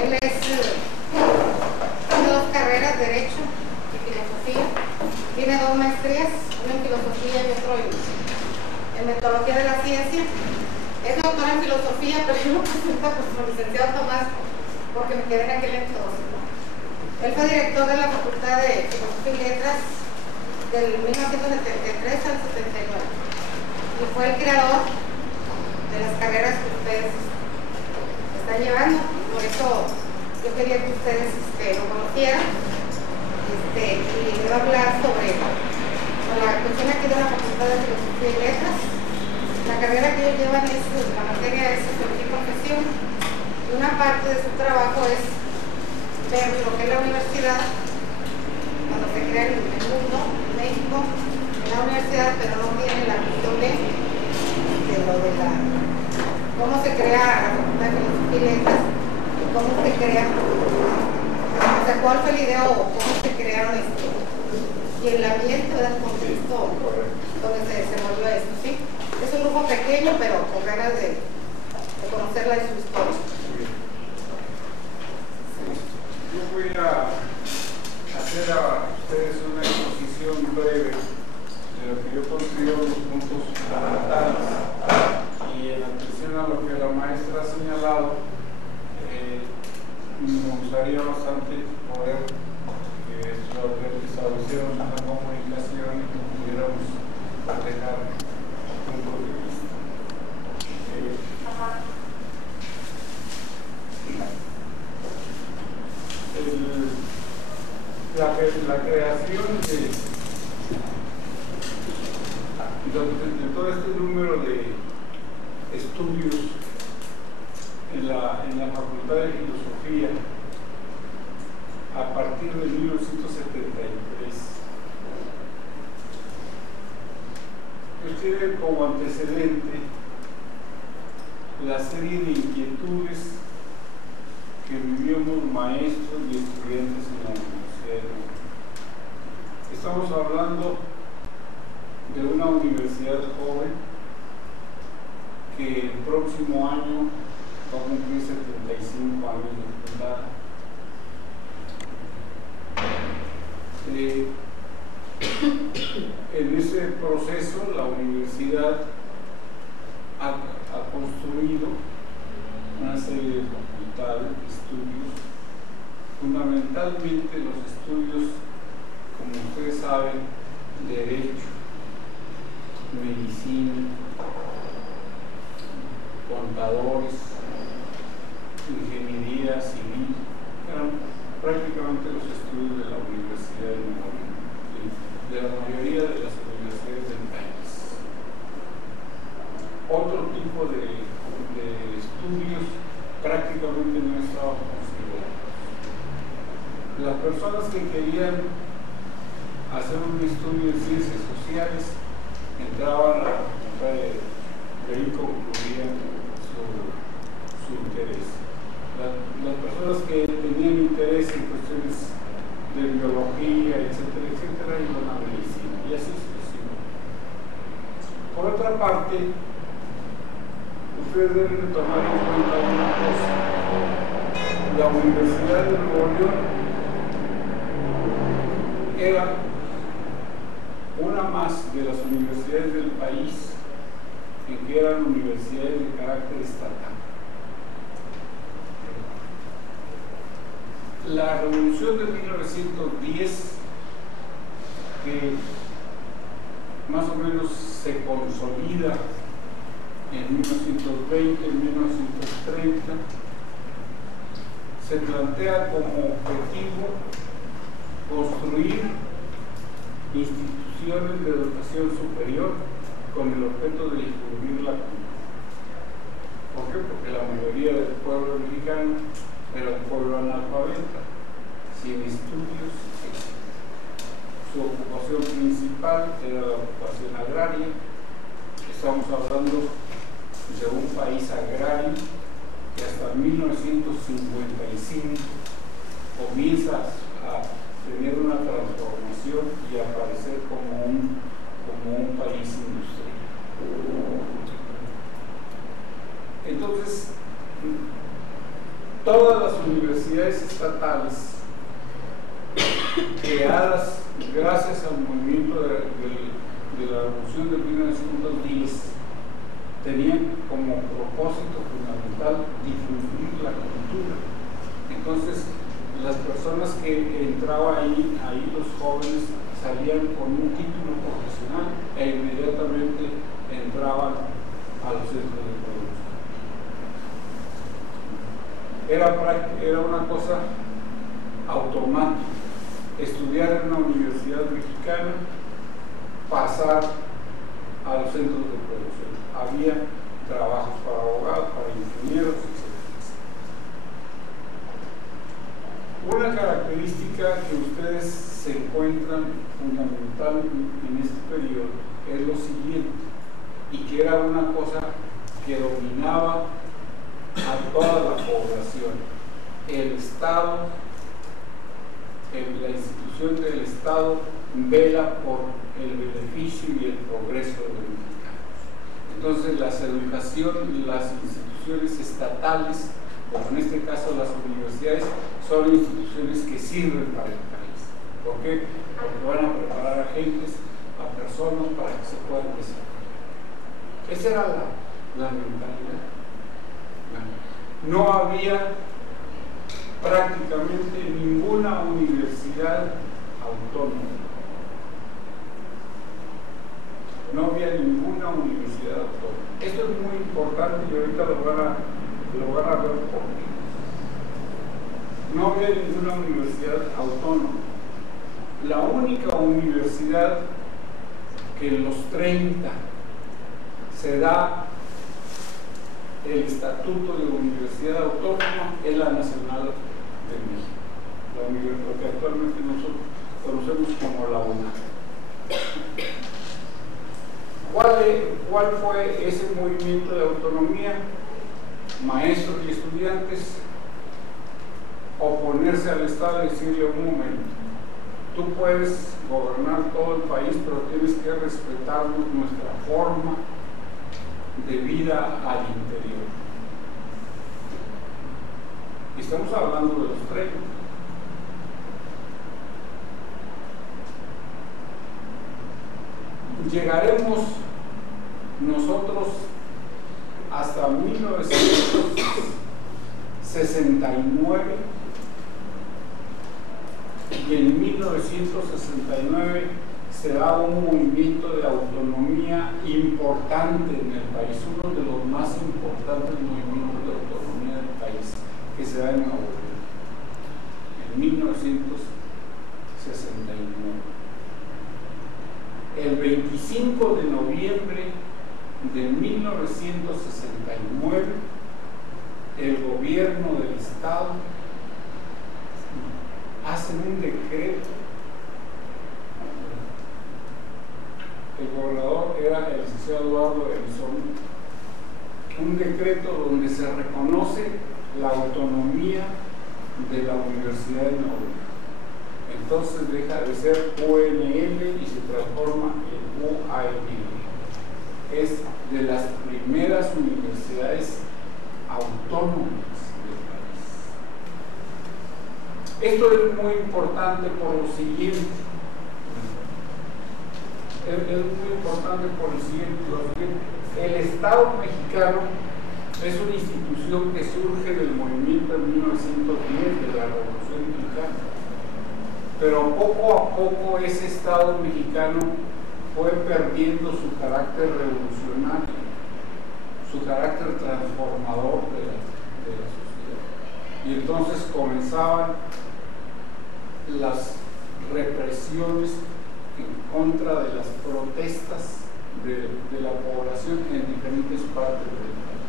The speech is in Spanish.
Él tiene 2 carreras, Derecho y Filosofía. Tiene 2 maestrías, una en Filosofía y otro en Metodología de la Ciencia. Es doctor en Filosofía, pero yo lo presento como licenciado Tomás porque me quedé en aquel entonces, ¿no? Él fue director de la Facultad de Filosofía y Letras del 1973 al 79 y fue el creador de las carreras que ustedes están llevando. Por eso yo quería que ustedes lo conocieran y les voy a hablar sobre la cuestión aquí de la Facultad de Filosofía y Letras. La carrera que ellos llevan la materia es Sociología y Profesión, y una parte de su trabajo es ver lo que es la universidad cuando se crea el mundo, en México, en la universidad, pero no tienen la visión de lo de cómo se crea la Facultad de Filosofía y Letras y cómo se crea, o sea, cuál fue la idea o cómo se crearon esto y el ambiente del contexto donde se desenvolvió esto, ¿sí? Es un grupo pequeño, pero con ganas de conocerla y su historia. Yo voy a hacer a ustedes una exposición breve de lo que yo considero los puntos fundamentales, y en atención a lo que la maestra ha señalado, me gustaría bastante poder que estableciéramos una comunicación y que pudiéramos dejar puntos de vista. La creación de todo este número de estudios en la Facultad de Filosofía a partir de 1973 pues tiene como antecedente la serie de inquietudes que vivíamos maestros y estudiantes en la Universidad de México. Estamos hablando de una universidad joven que el próximo año va a cumplir 75 años de fundada. En ese proceso la universidad ha construido una serie de facultades, estudios, fundamentalmente los estudios, como ustedes saben, Derecho, Medicina, Contadores, Ingeniería Civil, eran prácticamente los estudios de la Universidad de Nuevo León, de la mayoría de las universidades del país. Otro tipo de estudios prácticamente no estaban considerados. Las personas que querían hacer un estudio en ciencias sociales entraban a la facultad de ahí concluían su interés. Las personas que tenían interés en cuestiones de biología, etcétera, etcétera, iban a medicina, y así sucesivamente. Por otra parte, ustedes deben de tomar en cuenta una cosa: la Universidad de Nuevo León era una más de las universidades del país en que eran universidades de carácter estatal. La revolución de 1910, que más o menos se consolida en 1920, en 1930, se plantea como objetivo construir instituciones de educación superior con el objeto de difundir la cultura. ¿Por qué? Porque la mayoría del pueblo mexicano era un pueblo analfabeta, sin estudios. Su ocupación principal era la ocupación agraria. Estamos hablando de un país agrario que hasta 1955 comienza a tener una transformación y a aparecer como un país industrial. Entonces, todas las universidades estatales creadas gracias al movimiento de la Revolución de 1910 tenían como propósito fundamental difundir la cultura. Entonces, las personas que entraban ahí los jóvenes salían con un título profesional e inmediatamente entraban a los centros de producción. Era una cosa automática. Estudiar en una universidad mexicana, pasar a los centros de producción. Había trabajos para abogados, para ingenieros, etc. Una característica que ustedes se encuentran fundamental en este periodo es lo siguiente, y que era una cosa que dominaba a toda la población. El Estado, la institución del Estado vela por el beneficio y el progreso de los mexicanos. Entonces las instituciones estatales, como en este caso las universidades, son instituciones que sirven para el país. ¿Por qué? Porque van a preparar a gentes, a personas para que se puedan desarrollar. Esa era la mentalidad. No había prácticamente ninguna universidad autónoma. No había ninguna universidad autónoma. Esto es muy importante y ahorita lo van a ver por qué. No había ninguna universidad autónoma. La única universidad que en los 30 se da el estatuto de universidad autónoma es la Nacional de México, lo que actualmente nosotros conocemos como la UNAM. ¿Cuál fue ese movimiento de autonomía? Maestros y estudiantes oponerse al Estado y decirle: un momento, tú puedes gobernar todo el país, pero tienes que respetarnos nuestra forma de vida al interior. Y estamos hablando de los 30. Llegaremos nosotros hasta 1969, y en 1969 se da un movimiento de autonomía importante en el país, uno de los más importantes movimientos de autonomía del país, que se da en Nuevo León, en 1969. El 25 de noviembre de 1969, el gobierno del Estado hace un decreto. El gobernador era el licenciado Eduardo Elizondo. Un decreto donde se reconoce la autonomía de la Universidad de Nuevo León. Entonces deja de ser UNL y se transforma en UANL. Es de las primeras universidades autónomas del país. Esto es muy importante por lo siguiente. El Estado mexicano es una institución que surge del movimiento en 1910 de la Revolución Mexicana. Pero poco a poco ese Estado mexicano fue perdiendo su carácter revolucionario, su carácter transformador de la sociedad. Y entonces comenzaban las represiones en contra de las protestas de la población en diferentes partes del país.